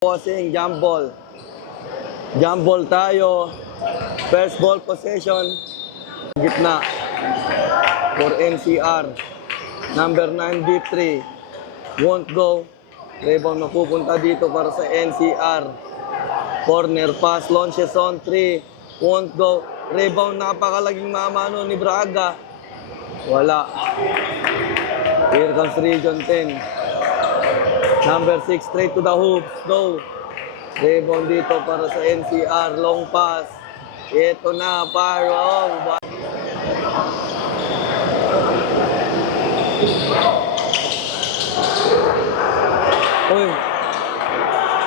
Bossing, jump ball. Jump ball tayo. First ball possession. Gitna. For NCR. Number 9, deep 3. Won't go. Rebound mapupunta dito para sa NCR. Corner pass, launches on 3. Won't go. Rebound, napakalaging mamano ni Braga. Wala. Here comes Region 10. Number 6, straight to the hoops. Go. Rebound dito para sa NCR. Long pass. Ito na, parang. Uy.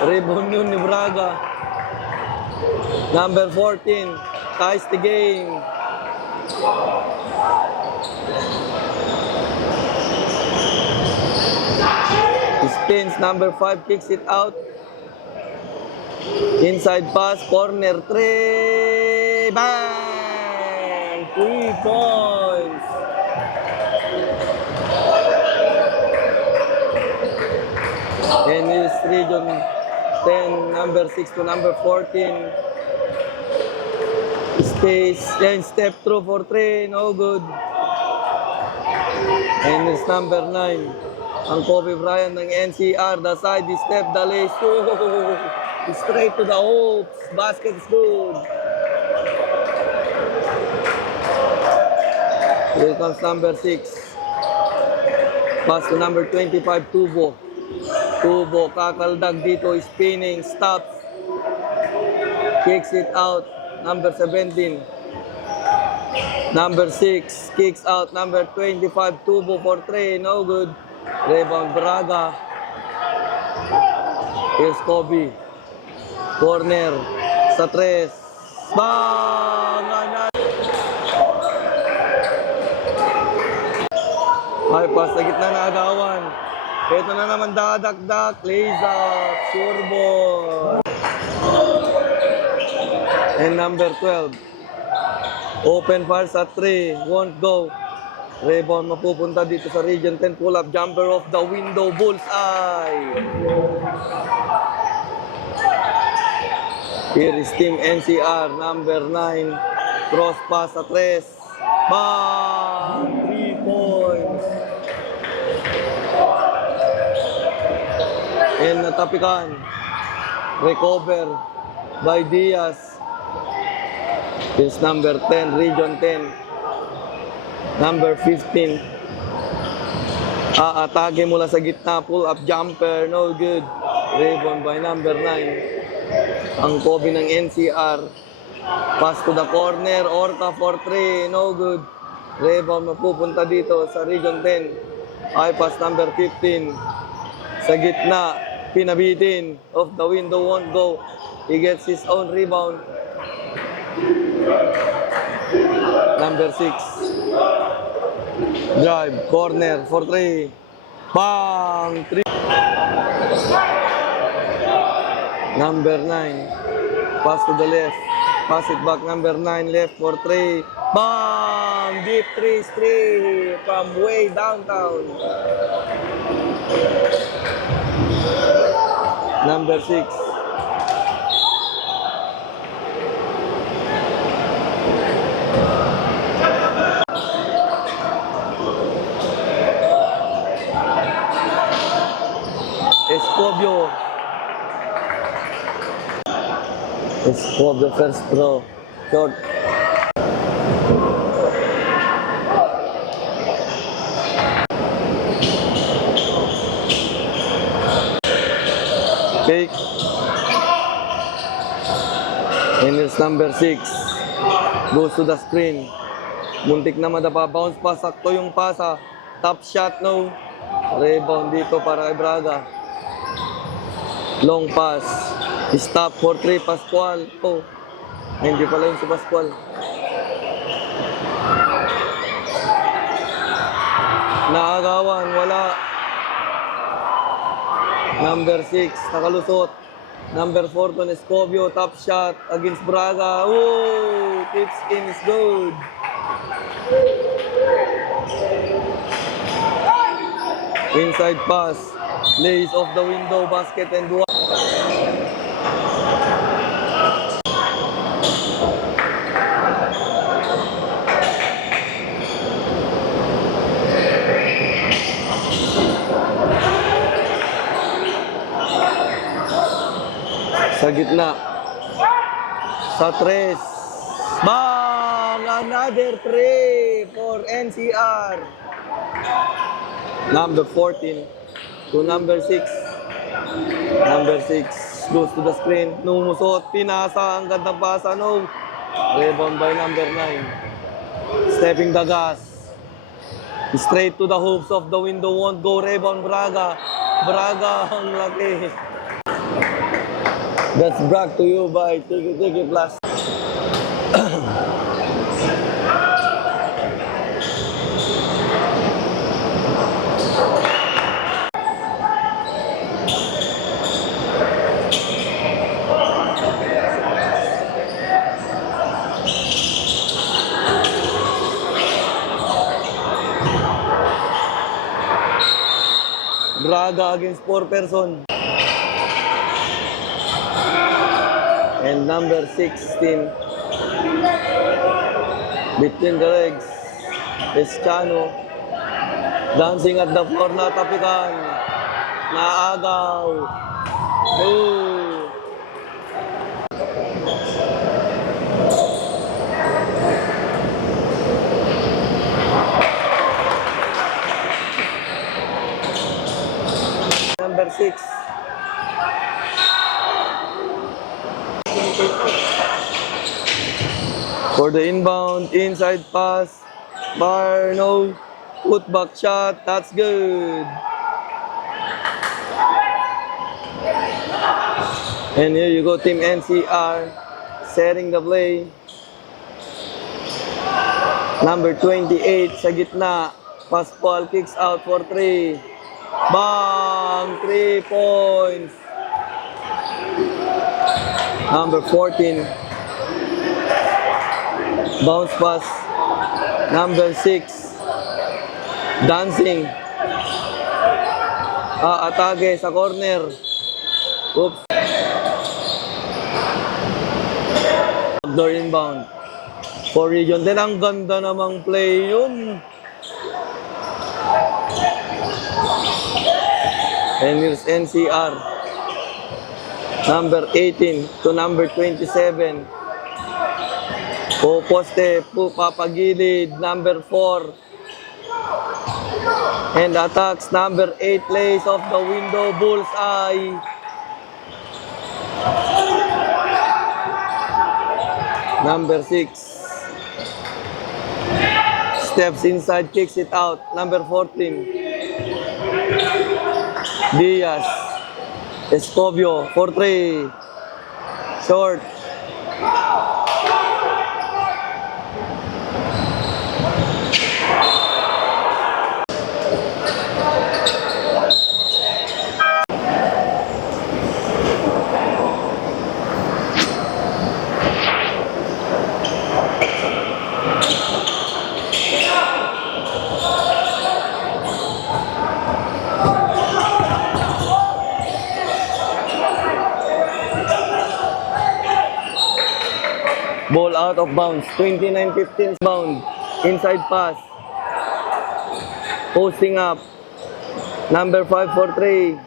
Rebound yun ni Braga. Number 14, ties the game. Spins, number 5 kicks it out. Inside pass, corner 3. Bang! 3 points. And this Region 10, number 6 to number 14. Space, then step through for 3, no good. And it's number 9. Ang Kobe Bryant ng NCR, the side, the step, the lace. Oh, straight to the hoops. Basket is good. Here comes number 6. Pass to number 25, Tubo. Tubo, kakaldag dito, spinning, stops. Kicks it out. Number 17. Number 6, kicks out. Number 25, Tubo for 3, no good. Rebound Braga. Here's Kobe. Corner sa 3. Bang! High pass sa gitna na agawan. Ito na naman dadakdak. Lays up. Sure ball. And number 12. Open fire sa 3. Won't go. Rebound mapupunta dito sa Region 10. Pull-up jumper off the window. Bullseye. Here is Team NCR. Number 9. Cross pass sa 3. Bang! 3 points. And natapikan. Recover by Diaz. Here's number 10. Region 10. Number 15. Atake mula sa gitna. Pull up jumper. No good. Rebound by number 9. Ang Kobe ng NCR. Pass to the corner. Orca for 3. No good. Rebound mapupunta dito sa Region 10. High pass number 15. Sa gitna. Pinabitin. Off the window. Won't go. He gets his own rebound. Number 6. Drive, corner for 3. Bang! 3. Number 9. Pass to the left. Pass it back. Number 9, left for 3. Bang! Deep 3 from way downtown. Number 6. Escobio first throw. Short. Fake. And it's number 6. Goes to the screen. Muntik na madapa. Bounce pass. Sakto yung pasa. Top shot, no. Rebound dito para kay Braga. Long pass. Stop for 3, Pascual. Oh, hindi pala yun si Pascual. Naagawan, wala. Number 6, nakalusot. Number 14, Escobio, top shot against Braga. Oh, tips in is good. Inside pass. Lays off the window, basket and one. Sa gitna. Sa 3. Bang! Another 3 for NCR. Number 14 to number 6. Number 6 goes to the screen. Numusot, pinasa, ang gandang pasa, no. Rebound by number 9. Stepping the gas. Straight to the hoops of the window, won't go. Rebound, Braga. Braga, ang laki. That's brought to you by Tiki Plus. Braga against 4 person. And number 16. Between the legs. Escano. Dancing at the floor, natapikan. Naagaw. Ooh. Number 6. For the inbound, inside pass. Barno. Put back shot. That's good. And here you go, Team NCR. Setting the play. Number 28 sa gitna. Pass ball, kicks out for 3. Bang! 3 points. Number 14. Bounce pass. Number 6. Dancing. Atake sa corner. Oops. Outdoor inbound. For region. Then ang ganda namang play yun. And here's NCR. Number 18 to number 27. O poste, papagilid, number 4. And attacks, number 8, lays off the window, bullseye. Number 6. Steps inside, kicks it out, number 14. Diaz. Escobio for 3. Short. Ball out of bounds. 29-15 bound. Inside pass. Posting up. Number 5 for 3.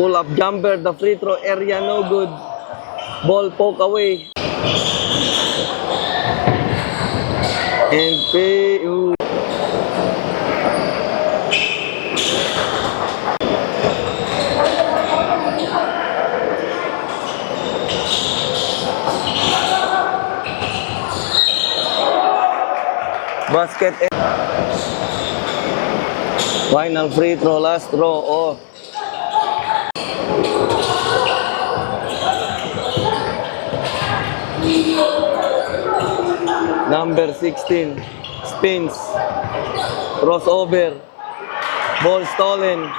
Pull up jumper. The free throw area no good. Ball poke away. And pay. Basket. Final free throw, last throw. Oh. Number 16 spins. Crossover. Ball stolen.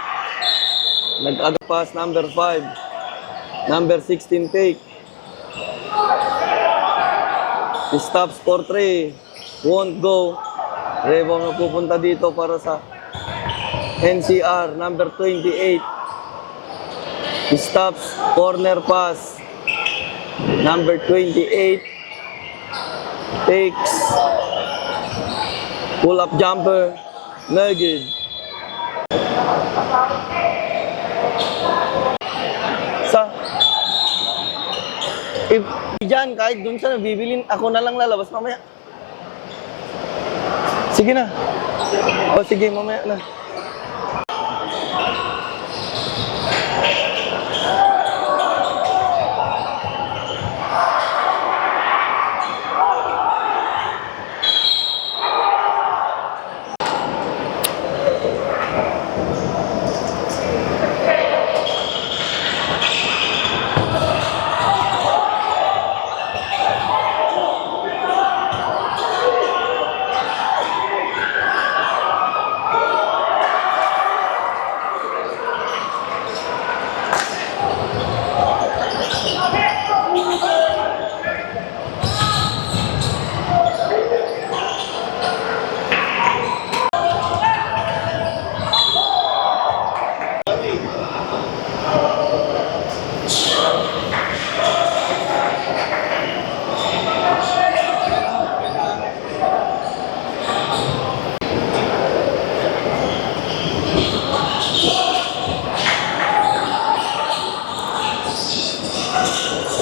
Nag-aga pass number 5. Number 16 take. He stops for 3. Won't go. Rebound na pupunta dito para sa NCR, number 28. He stops, corner pass. Number 28 takes pull-up jumper. No good. Sa if dyan, kahit dun sa nabibilin, ako na lang lalabas mamaya. Sige na. O sige, mamaya na.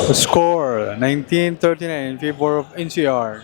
The score 1939 in favor of NCR.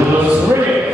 Los Reyes.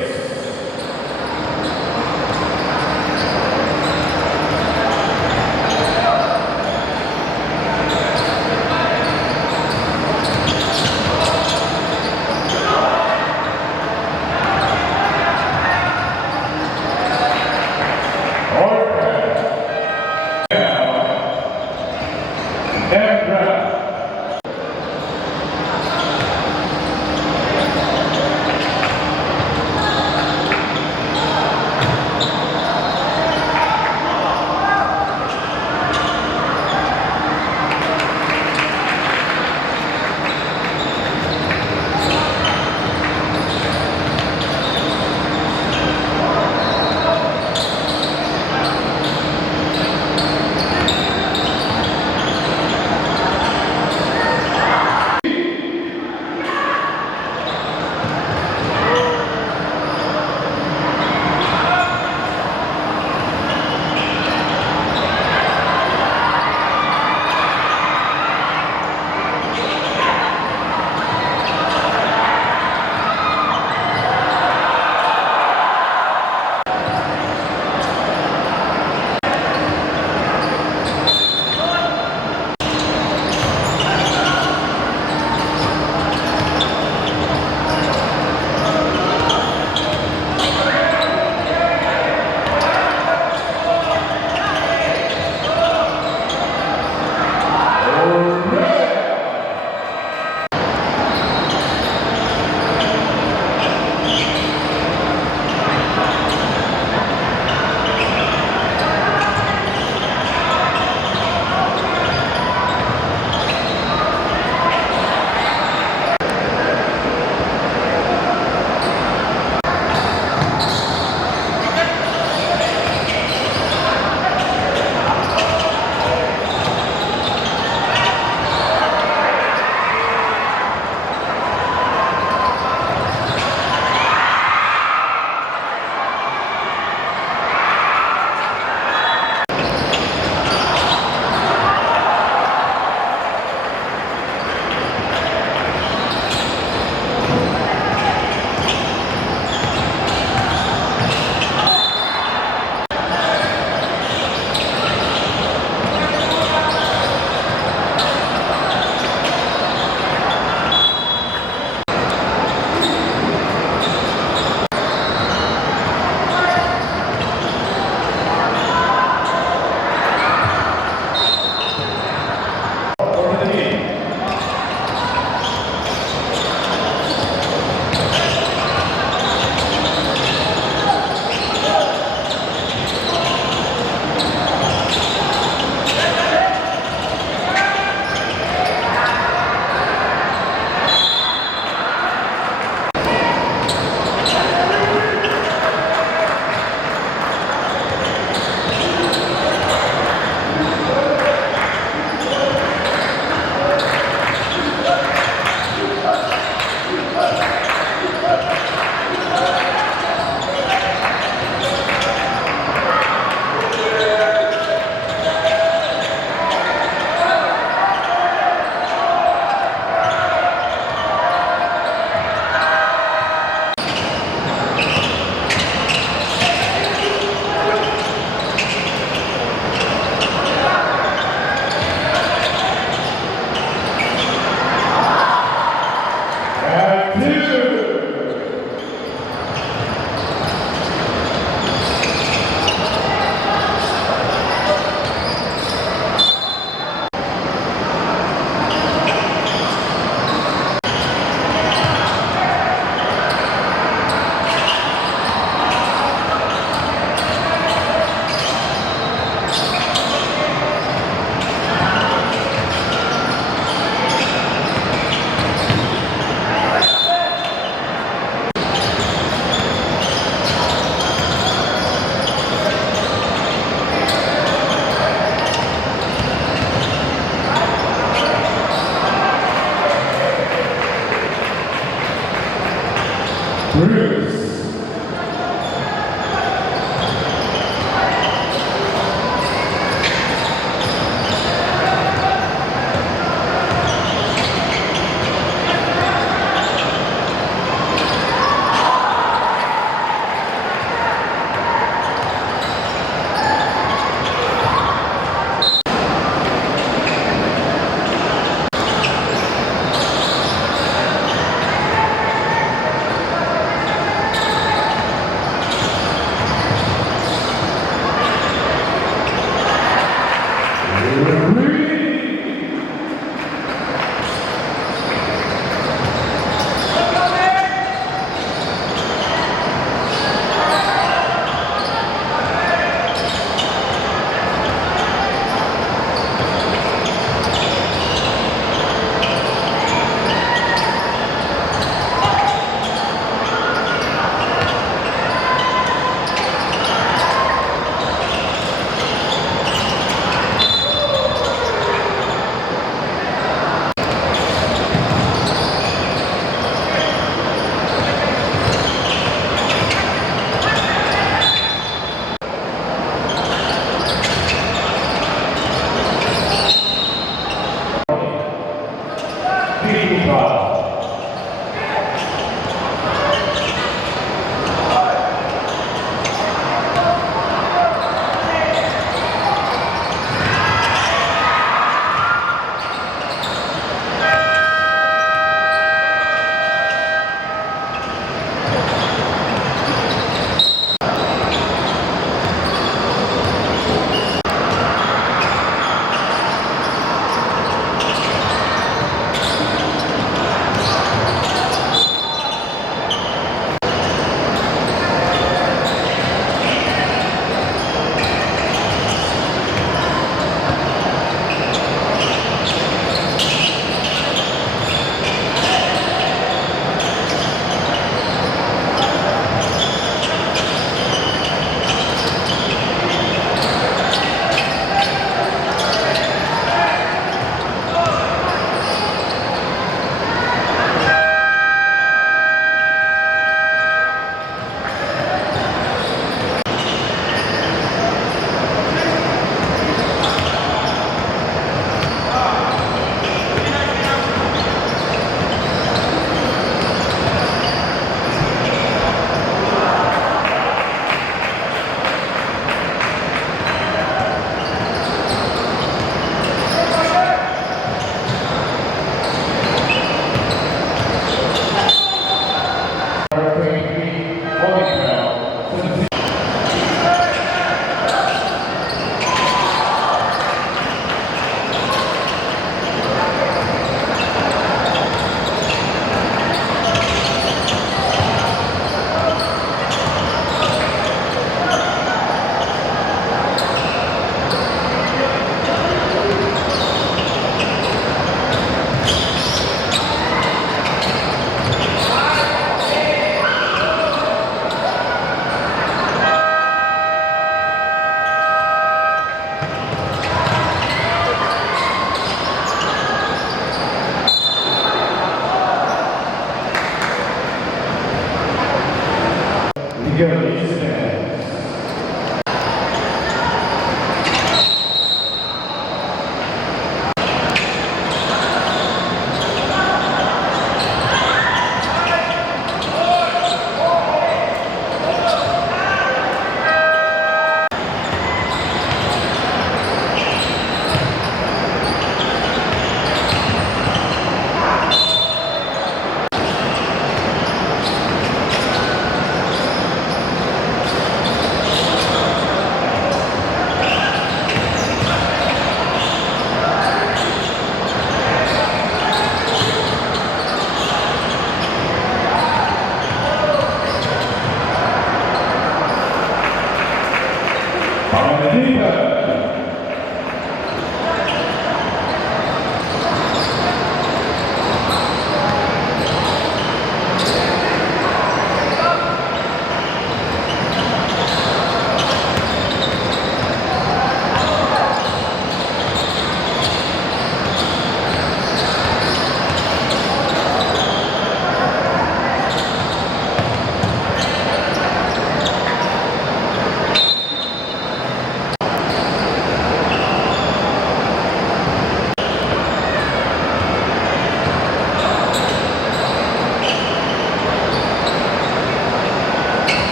Para a medida